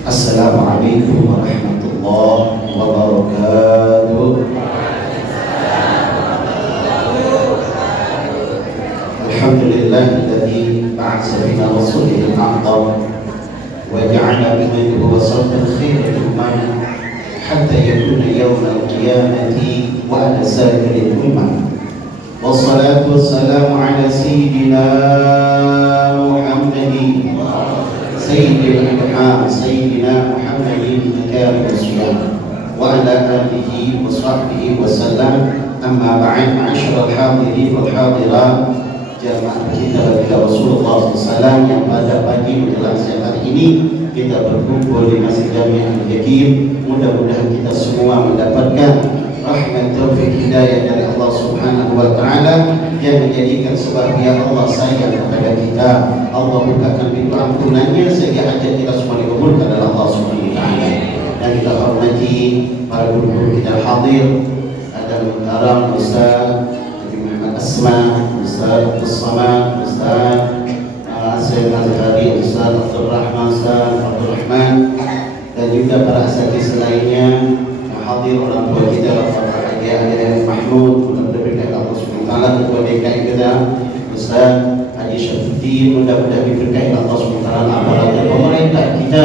Assalamualaikum warahmatullahi wabarakatuh. Alhamdulillahilladzi ba'atsa fina rasulahu al-a'zam wa ja'ala bihi wasatan khairal umam hatta yakuna yawm al-qiyamati wa ala sa'iril ummah. Wassalatu wassalamu ala sayyidina Muhammadin sayyidil anbiya sayyidina Muhammadin makarim as-siyam wa ala alihi wa sahbihi wa sallam. Amma ba'd, ma'asyiral hadirin wal hadirat, jamaah kita bagi Rasulullah SAW yang pada pagi menjelang siang hari ini kita berkumpul di Masjid Jami' Al-Hakim. Mudah-mudahan kita semua mendapatkan rahmat taufik hidayah dari Allah Subhanahu wa taala yang menjadikan sebab ya Allah sayang kepada kita. Allah bukakan pintu ampunannya sehingga hajat kita semua dikabulkan oleh Allah Subhanahu wa taala. Dan kita hormati para guru-guru kita hadir, ada Muhtaram Ustaz Haji Muhammad Asma, Ustaz As-Samad, Ustaz Asyid Azhari, Ustaz Abdul Rahman, Ustaz Abdul Rahman, dan juga para asatidz lainnya hadir, orang tua kita, Bapak Haji Adil Mahmud, mudah-mudahan Allah Subhanahu wa taala, ketua DKI kita Ustaz Haji Syafiqi, mudah-mudahan diberkahi Allah Subhanahu wa taala, aparatur pemerintah kita,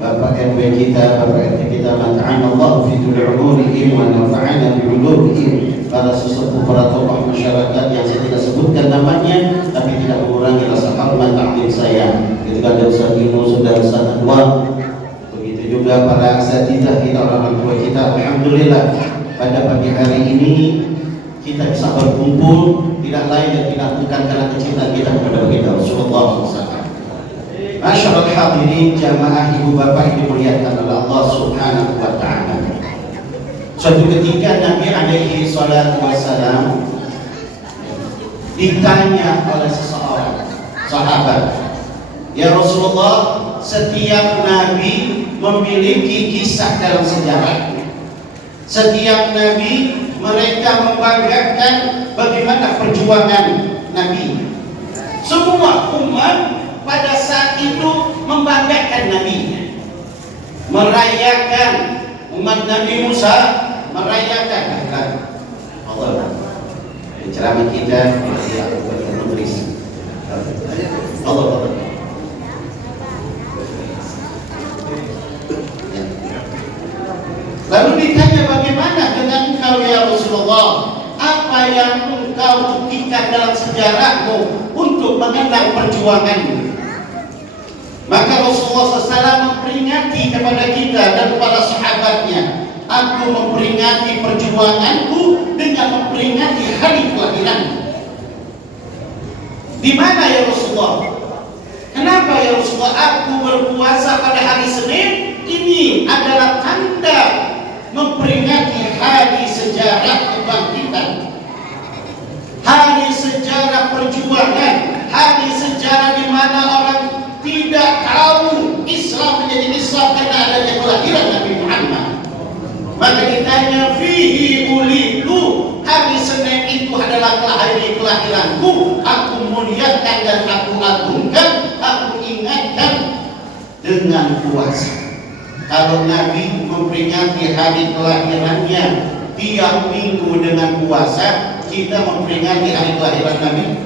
Bapak RW kita, Bapak RT kita, mata'ana Allah fi tul'umurihim wa nafa'ana bi ulumihim, para sesepuh, para tokoh masyarakat yang saya tidak sebutkan namanya tapi tidak mengurangi rasa hormat ta'zim saya. Itu ada Ustaz Yunus dan Ustaz Anwar, juga para asatidzah kita, orang tua kita. Alhamdulillah pada pagi hari ini kita bisa berkumpul tidak lain dan tidak bukan karena kecintaan kita kepada baginda Rasulullah SAW. Masyaallah hadirin jamaah ibu bapak yang dimuliakan oleh Allah Subhanahu wa taala. Suatu ketika Nabi alaihi salatu wassalam ditanya oleh seseorang sahabat, "Ya Rasulullah, setiap nabi memiliki kisah dalam sejarah. Setiap nabi mereka membanggakan bagaimana perjuangan nabi. Semua umat pada saat itu membanggakan nabinya, merayakan. Umat Nabi Musa merayakan Allah. Ceramah kita menulis Allah. Lalu ditanya, bagaimana dengan engkau ya Rasulullah? Apa yang engkau buktikan dalam sejarahmu untuk mengenang perjuanganmu? Maka Rasulullah SAW memperingati kepada kita dan para sahabatnya, aku memperingati perjuanganku dengan memperingati hari kelahiranku. Di mana ya Rasulullah? Kenapa ya Rasulullah aku berpuasa pada hari Senin? Ini adalah tanda memperingati hari sejarah kebangkitan, hari sejarah perjuangan, hari sejarah di mana orang tidak tahu Islam menjadi Islam karena adanya kelahiran Nabi Muhammad. Maka ditanya, fihi ulidu, hari Senin itu adalah hari kelahiranku, aku muliakan dan aku agungkan, aku ingatkan dengan puasa. Kalau Nabi memperingati hari kelahirannya tiap minggu dengan puasa, kita memperingati hari kelahiran Nabi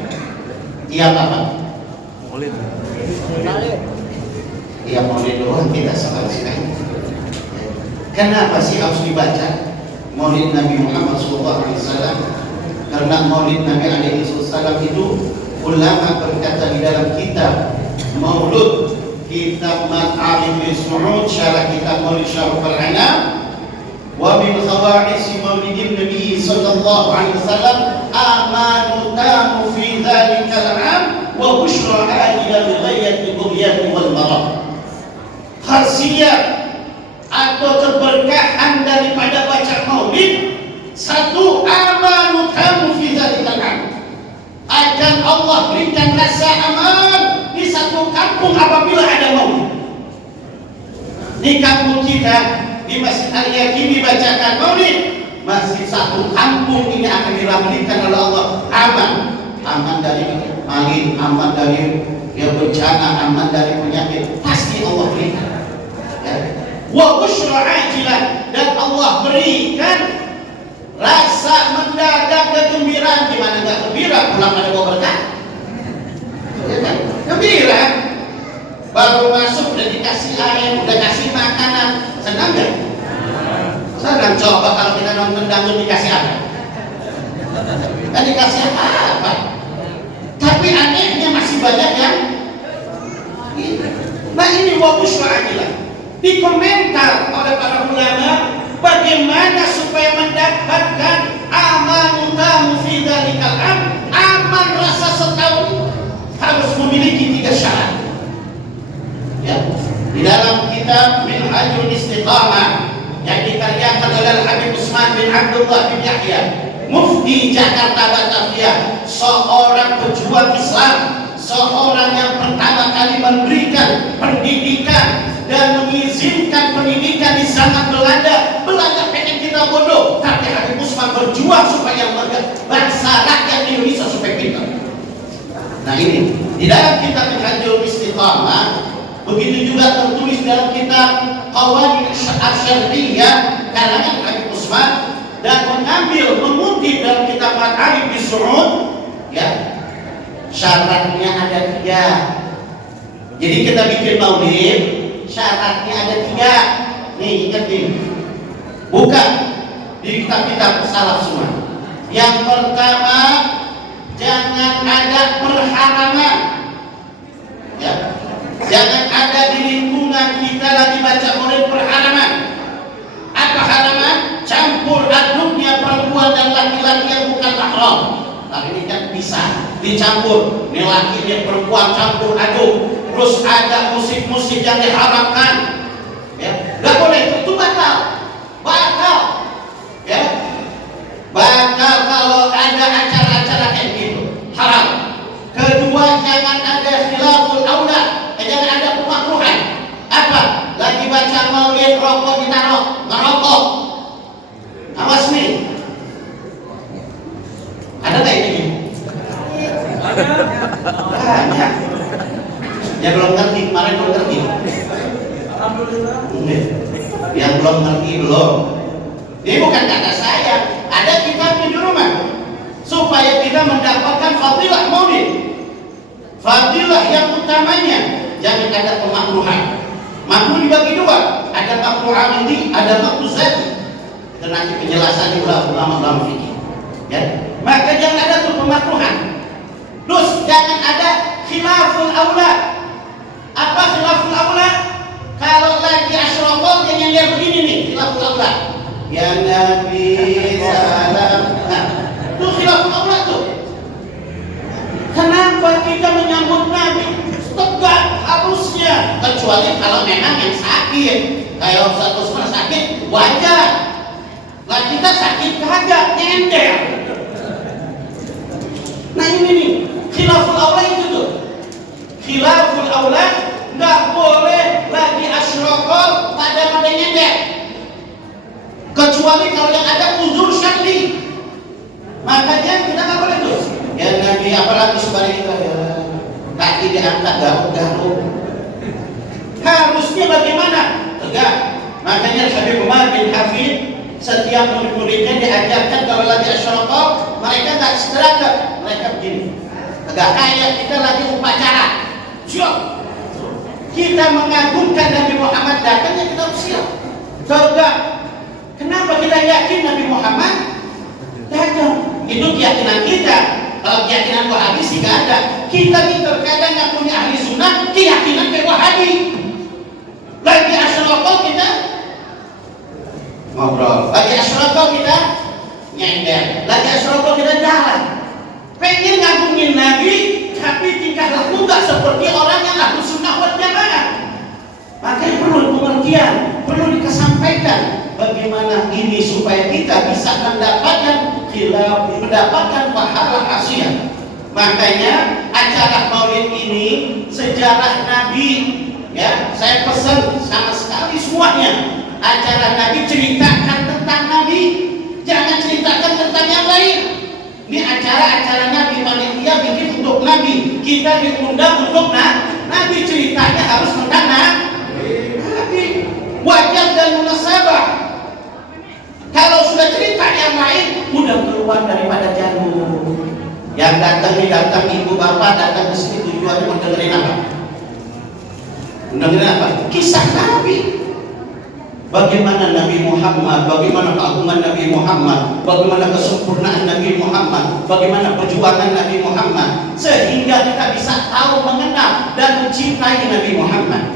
tiap apa? Maulid. Tiap maulid doang kita sekali-sekali. Kenapa sih harus dibaca maulid Nabi Muhammad SAW? Karena maulid Nabi SAW itu ulama berkata di dalam kitab Maulud, kitab Ma'arif Su'ud, syarah kitab Maulid Syariful Anam, wa min khawa'is maulidin Nabi sallallahu alaihi wasallam amanu tamu fi dhalikal 'am wa bushra ajila bi ghayyati bughyan wal marad. Khasiat atau keberkahan daripada baca maulid, satu, amanu tamu fi dhalikal 'am, akan Allah berikan rasa aman di satu kampung apabila ada maulid. Di kampung kita di Masjid Al-Yakin dibacakan maulid, masih satu kampung ini akan dirahmatikan oleh Allah, aman. Aman dari maling, aman dari bencana, aman dari penyakit, pasti Allah berikan. wa busyra ajilah, dan Allah berikan rasa mendadak kegembiraan. Gimana nggak gembira pulang ada bawa berkah? Ya kan? Gembira. Baru masuk udah dikasih air, udah kasih makanan, senang nggak? Senang. Coba kalau kita nonton dangdut dikasih apa? Kan dikasih apa? Tapi anehnya masih banyak yang ini. Nah ini wa busyra ajilah. Dikomentar oleh para ulama bagaimana supaya mendapatkan aman utamu fi dzalikal am. Aman rasa setahun harus memiliki 3 syarat. Ya. Di dalam kitab Minhajul Istiqamah yang dikaryakan oleh Habib Usman bin Abdullah bin Yahya, Mufti Jakarta Batavia, seorang pejuang Islam, seorang yang pertama kali memberikan pendidikan dan mengizinkan pendidikan di zaman Belanda. Belanda pengen kita bodoh, tapi Habib Usman berjuang supaya bangsa rakyat Indonesia supaya pintar. Nah ini di dalam kitab Minhajul Istiqamah, begitu juga tertulis dalam kitab Qawaid Asy-Syar'iyyah karangan Habib Usman, dan mengambil mengutip dalam kitab Ma'arif di Su'ud, ya, syaratnya ada 3. Jadi kita bikin maulid, syaratnya ada 3. Nih ingat nih, buka di kitab-kitab salaf semua. Yang pertama, jangan ada perharaman, ya. Jangan ada di lingkungan kita lagi baca maulid perharaman. Apa haraman? Campur aduknya perempuan dan laki-laki yang bukan mahram. Tapi ini kan bisa dicampur, ini laki ini perempuan campur aduk. Terus ada musik-musik yang diharamkan, ya, nggak boleh, itu batal, ya, batal kalau ada acara-acara kayak gitu, haram. Kedua, jangan ada khilaful aula, jangan ada pemakruhan. Apa? Lagi baca maulid, rokok ditaruh, ngerokok. Awas nih. Ada nggak ini? Banyak. Yang belum ngerti, kemarin belum ngerti. Alhamdulillah. Yang belum ngerti belum. Ini bukan kata saya, ada kitabnya di rumah. Supaya kita mendapatkan fadilah maulid. Fadilah yang utamanya, jangan ada pemakruhan. Makruh dibagi 2, ada makruh amili, ada makruh zati. Itu nanti penjelasan di ulama-ulama fikih. Ya, maka jangan ada tuh pemakruhan. Terus jangan ada khilaful aula. Apa khilaful aula? Kalau lagi asyraqah jangan lihat begini nih, khilaful aula. Ya Nabi salam. Nah, itu khilaful aula tuh. Kenapa kita menyambut Nabi? Tegak harusnya, kecuali kalau memang yang sakit. Kayak Ustaz Usman sakit, wajar. Lah kita sakit kagak, nyender. Nah ini nih, khilaful aula itu tuh. Khilaful aula nggak boleh lagi asyraqal pada pada nyender. Kecuali kalau yang ada uzur syar'i. Makanya kita nggak boleh tuh. Ya Nabi, apalagi sebaliknya ya, kaki diangkat garuk-garuk. Harusnya bagaimana? Tegak. Makanya Habib Umar bin Hafid setiap murid-muridnya diajarkan kalau lagi asyraqah mereka nggak istirahat, mereka begini. Tegak kayak kita lagi upacara. Siap. Kita mengagungkan Nabi Muhammad datangnya kita siap. Tegak. Kenapa kita yakin Nabi Muhammad datang? Itu keyakinan kita. Kalau keyakinan Wahabi sih nggak ada. Kita ini terkadang nggak punya ahli sunnah keyakinan kayak Wahabi. Lagi asyraqah kita ngobrol, lagi asyraqah kita nyender, lagi asyraqah kita jalan. Pengen ngagungin Nabi, tapi tingkah laku nggak seperti orang yang ahli sunnah wal jamaah. Makanya perlu pengertian, perlu dikesampaikan bagaimana ini supaya kita bisa mendapatkan pahala hasiah. Makanya acara maulid ini sejarah Nabi, ya, saya pesan sama sekali semuanya. Acara Nabi ceritakan tentang Nabi, jangan ceritakan tentang yang lain. Ini acara-acara Nabi, panitia bikin untuk Nabi, kita diundang untuk Nabi, ceritanya harus tentang Nabi. Wajar datang ibu bapak datang ke sini tujuannya mendengarin apa? Mendengarin apa? Kisah Nabi. Bagaimana Nabi Muhammad, bagaimana keagungan Nabi Muhammad, bagaimana kesempurnaan Nabi Muhammad, bagaimana perjuangan Nabi Muhammad, sehingga kita bisa tahu, mengenal dan mencintai Nabi Muhammad.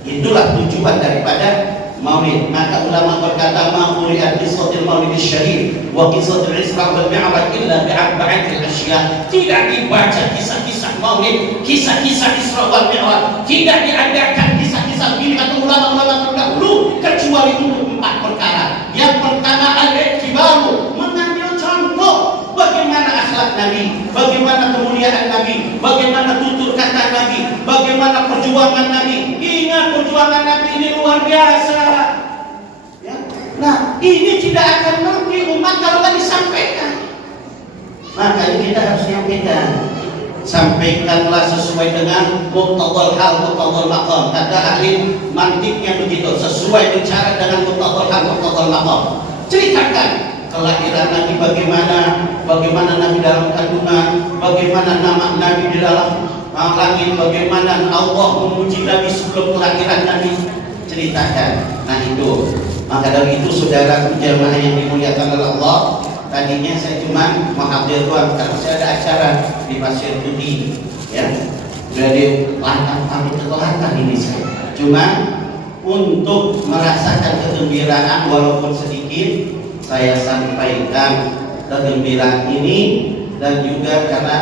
Itulah tujuan daripada Maulid. Maka ulama berkata, ma quri'at qissatul Maulid syarif wa qissatul Isra wal Mi'raj illa bi'arba'atil asya. Tidak dibaca kisah-kisah Maulid, kisah-kisah Isra wal Mi'raj, tidak diadakan kisah-kisah ini kata ulama-ulama terdahulu kecuali untuk 4 perkara. Yang pertama, al-i'tibaru, mengambil contoh bagaimana akhlak Nabi, bagaimana kemuliaan Nabi, bagaimana tutur kata Nabi, bagaimana perjuangan Nabi. Ingat, perjuangan Nabi ini luar biasa. Ya. Nah, ini tidak akan mengerti umat kalau tidak disampaikan. Makanya kita harus menyampaikan. Sampaikanlah sesuai dengan muqtadal hal, muqtadal maqam. Kata ahli mantiknya begitu, sesuai bicara dengan muqtadal hal, muqtadal maqam. Ceritakan kelahiran Nabi bagaimana Nabi dalam kandungan, bagaimana nama Nabi di dalam langit, bagaimana Allah memuji Nabi sebelum kelahiran Nabi. Ceritakan. Nah itu. Maka dari itu saudara jamaah yang dimuliakan oleh Allah, tadinya saya cuma menghadir doang karena saya ada acara di Pasir Putih, ya. Sudah di lantar pamit ketelatan ini saya. Cuma untuk merasakan kegembiraan walaupun sedikit, saya sampaikan kegembiraan ini, dan juga karena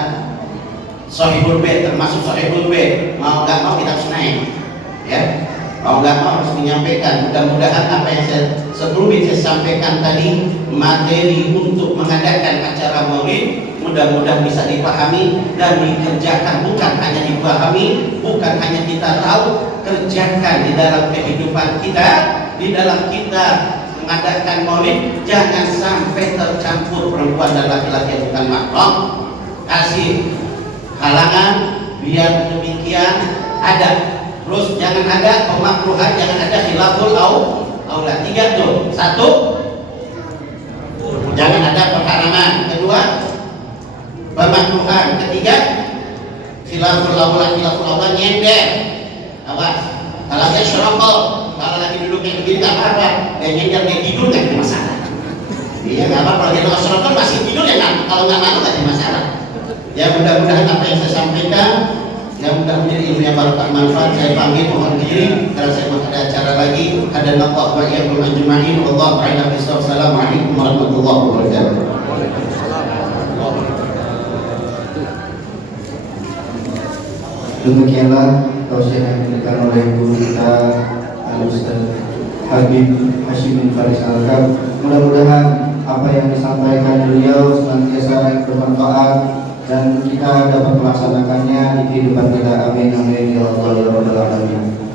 Sohibul Bait, termasuk Sohibul Bait, mau nggak mau kita harus naik, ya. Mau nggak mau harus menyampaikan. Mudah-mudahan apa yang sebelumnya saya sampaikan tadi, materi untuk mengadakan acara Maulid, mudah-mudahan bisa dipahami dan dikerjakan. Bukan hanya dipahami, bukan hanya kita tahu, kerjakan di dalam kehidupan kita, di dalam kita mengadakan Maulid. Jangan sampai tercampur perempuan dan laki-laki yang bukan mahram. Kasih halangan biar demikian ada. Terus jangan ada pemakruhan, jangan ada khilaful aula. 3 tuh. 1, jangan ada perharangan. 2, pemakruhan. 3, khilaful aula. Khilaful aula nyender. Awas. Kalau dia serokok, kalau lagi duduk kayak begini tak apa-apa. Dan nyender kayak tidur nggak ada masalah. Iya nggak apa-apa. Kalau dia nggak serokok masih tidur ya nggak. Kalau nggak malu nggak ada masalah. Ya mudah-mudahan apa yang saya sampaikan, yang mudah menjadi ilmu yang barokah manfaat. Saya panggil mohon diri karena saya masih ada acara lagi. Ada naqah wa iyyakum ajma'in. Wallahu a'lam bishawab. Assalamualaikum warahmatullahi wabarakatuh. Demikianlah tausiah yang diberikan oleh guru kita Al-Ustaz Habib Hashim bin Faris Al-Kab. Mudah-mudahan apa yang disampaikan beliau senantiasa bermanfaat dan kita dapat melaksanakannya di kehidupan kita. Amin amin ya Allah ya rabbal alamin.